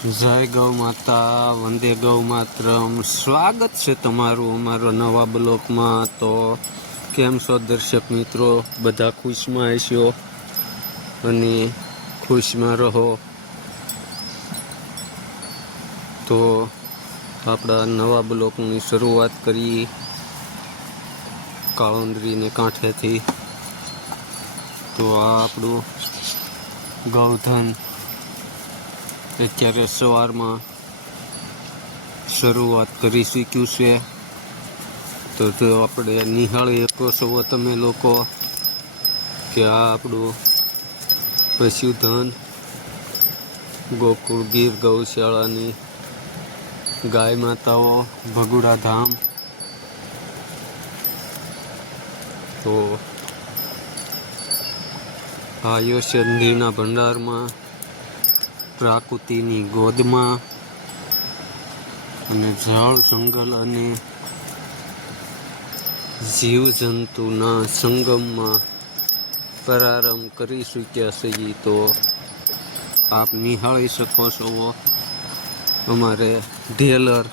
જય ગૌ માતા, વંદે ગૌ માતરમ. સ્વાગત છે તમારું અમારા નવા બ્લોકમાં. તો કેમ છો દર્શક મિત્રો? બધા ખુશમાં હશો? અને ખુશમાં રહો? તો આપણા નવા બ્લોકની શરૂઆત કરી કાળુંદરીને કાંઠેથી. તો આ આપણું ગૌધન અત્યારે સવારમાં શરૂઆત કરી શીખ્યું છે. તો જો આપણે નિહાળી શકો છો તમે લોકો કે આ આપણું પશુધન ગોકુળ ગીર ગૌશાળાની ગાય માતાઓ ભગુડા ધામ. તો આ યશંદીના ભંડારમાં પ્રાકૃતિની ગોદમાં અને જળ જંગલ અને જીવજંતુના સંગમમાં પ્રારંભ કરી ચૂક્યા છીએ. તો આપ નિહાળી શકો છો અમારે ઢેલર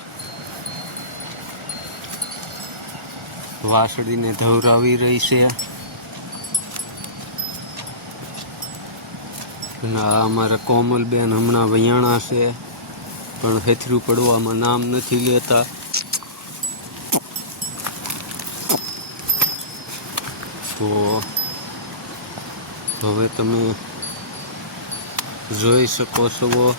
વાસળીને ધવરાવી રહી છે. આ અમારા કોમલબેન હમણાં વયાણા છે, પણ હેથરું પડવામાં નામ નથી લેતા. તો હવે તમે જોઈ શકો છો.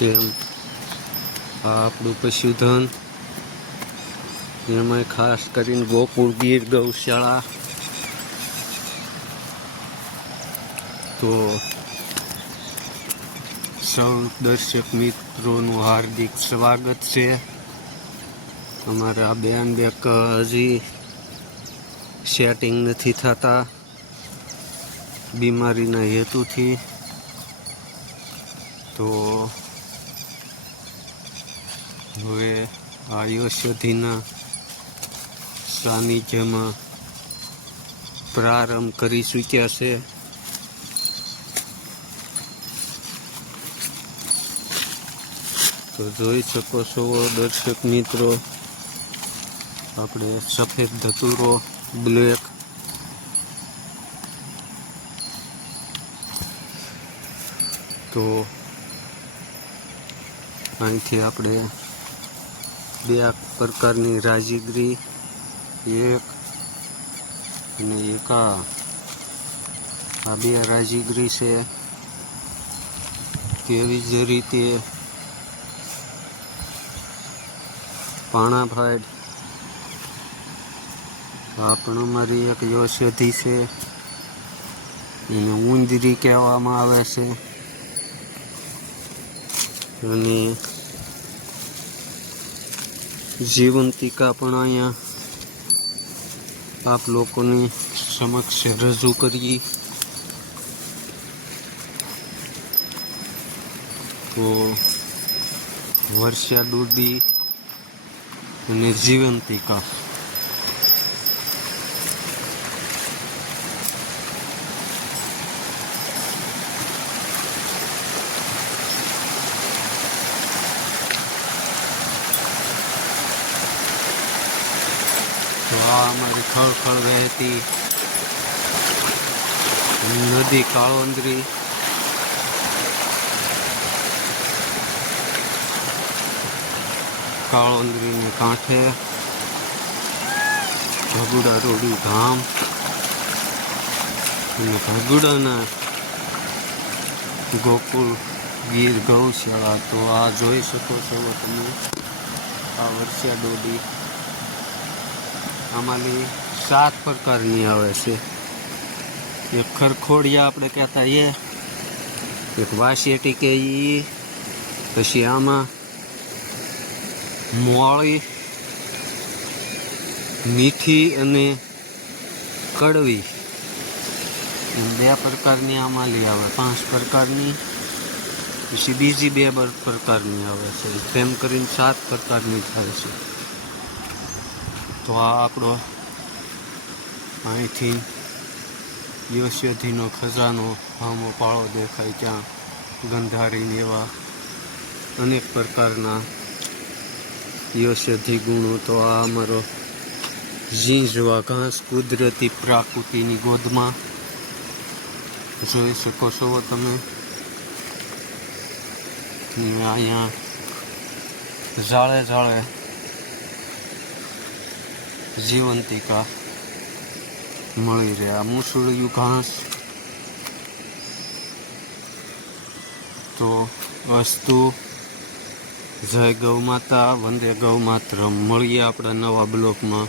તેમ આ આપણું પશુધન. એમાં ખાસ કરીને ગોકુળ, ગીર, ગૌશાળા. તો સૌ દર્શક મિત્રોનું હાર્દિક સ્વાગત છે. અમારા બેન બેક હજી સેટિંગ નથી થતા. બીમારીના હેતુથી. તો હવે આ યશોધીના સાનિધ્યમાં પ્રારંભ કરી ચૂક્યા છે. તો જોઈ શકો છો દર્શક મિત્રો, આપણે સફેદ ધતુરો બ્લેક તો અહીંથી આપણે બે આ પ્રકારની રાજીગરી, એક અને એક આ. આ બે રાજીગરી છે. તેવી જ રીતે પાણાભાઈ આ પણ અમારી એક યશોધી છે. એને ઉંદરી કહેવામાં આવે છે. અને જીવંતિકા પણ અહીંયા આપ લોકોની સમક્ષ રજૂ કરી. તો વર્ષા દૂધી અને જીવંતિકા. ખળ ખળખળ વહેતી. નદી કાળોંદરી કાળોંદરીને કાંઠે. ભગુડા રોડી ધામ. અને ભગુડાના ગોકુળ ગીર ગૌશાળા. તો આ જોઈ શકો છો તમે, આ વર્ષિયા ડોડી. આમાંની સાત પ્રકારની આવે છે. એક ખરખોડિયા આપણે કહેતા એ એક વાસેટી કે એ પછી આમાં મોળી, મીઠી અને કડવી. એમ બે પ્રકારની આમાલી આવે, પાંચ પ્રકારની. પછી બીજી બે પ્રકારની આવે છે. તેમ કરીને સાત પ્રકારની થાય છે. તો આ આપણો અહીંથી યશોધીનો ખજાનો હામો પાળો દેખાય ત્યાં ગંધારીને એવા અનેક પ્રકારના યશોધી ગુણો. તો આ અમારો ઝીંઝવા ઘાસ કુદરતી પ્રાકૃતિની ગોદમાં જોઈ શકો છો તમે. અહીંયા જાળે ઝાડે જીવંતિકા મળી રહે આ મુસળિયું ઘાસ. તો વસ્તુ જય ગૌ માતા, વંદે ગૌ માત્ર મળીએ આપણા નવા બ્લોકમાં.